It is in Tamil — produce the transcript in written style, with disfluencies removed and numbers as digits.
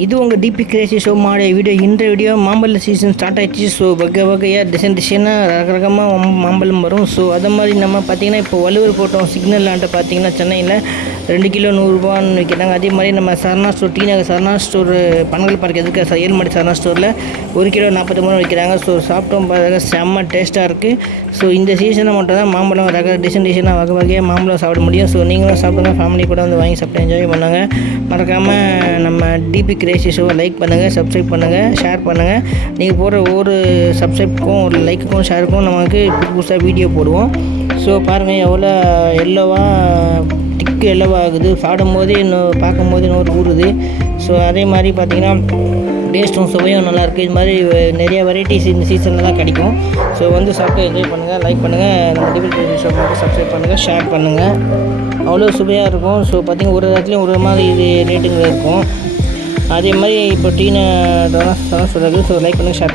இது உங்கள் டிபி கிரேசி ஷோ மாட வீடியோ. இந்த வீடியோ மாம்பழ சீசன் ஸ்டார்ட் ஆகிடுச்சு. ஸோ வகையாக டிசைனாக ரகரகமாக மாம்பழம் வரும். ஸோ அதை மாதிரி நம்ம பார்த்திங்கன்னா இப்போ வலுவர் போட்டோம் சிக்னல்லான்ட்டு பார்த்திங்கன்னா சென்னையில் 2 கிலோ 100 ரூபான்னு விற்கிறாங்க. அதே மாதிரி நம்ம சரணா ஸ்டோர் டீநகர் சரணா ஸ்டோர் பனகல் பார்க் எதுக்கு ஏழ்மடி சரணா ஸ்டோரில் 1 கிலோ 40 ரூபா விற்கிறாங்க. ஸோ சாப்பிட்டோம் பார்த்தா செம்ம டேஸ்ட்டாக இருக்குது. ஸோ இந்த சீசனை மட்டும் தான் மாம்பழம் டிசைனாக வகையாக மாம்பழம் சாப்பிட முடியும். ஸோ நீங்களும் சாப்பிடுங்க, ஃபேமிலி கூட வந்து வாங்கி சாப்பிட்டு என்ஜாய் பண்ணுங்க. மறக்காமல் நம்ம டிபி கிரேசி ஷோவை லைக் பண்ணுங்கள், சப்ஸ்கிரைப் பண்ணுங்கள், ஷேர் பண்ணுங்கள். நீங்கள் போடுற ஒவ்வொரு சப்ஸ்கிரைப்புக்கும் ஒரு லைக்குக்கும் ஷேருக்கும் நமக்கு புதுசாக வீடியோ போடுவோம். ஸோ பாருங்கள் எவ்வளோ டிக்கு எல்லோவாகுது. சாப்பிடும்போது பார்க்கும்போது இன்னொரு ஊறுது. ஸோ அதே மாதிரி பார்த்திங்கன்னா டேஸ்ட்டும் சுவையும் நல்லாயிருக்கு. இது மாதிரி நிறைய வெரைட்டிஸ் இந்த சீசனில் தான் கிடைக்கும். ஸோ வந்து சாப்பிட்டு என்ஜாய் பண்ணுங்கள், லைக் பண்ணுங்கள், நம்ம டிபி கிரேசி ஷோ மட்டும் சப்ஸ்கிரைப் பண்ணுங்கள், ஷேர் பண்ணுங்கள். அவ்வளோ சுவையாக இருக்கும். ஸோ பார்த்திங்கன்னா ஒரு இடத்துலையும் ஒரு மாதிரி இது ரேட்டுங்க இருக்கும். அதே மாதிரி இப்போ டீனை சொல்கிறது. ஸோ லைக் பண்ணுங்கள், ஷேர்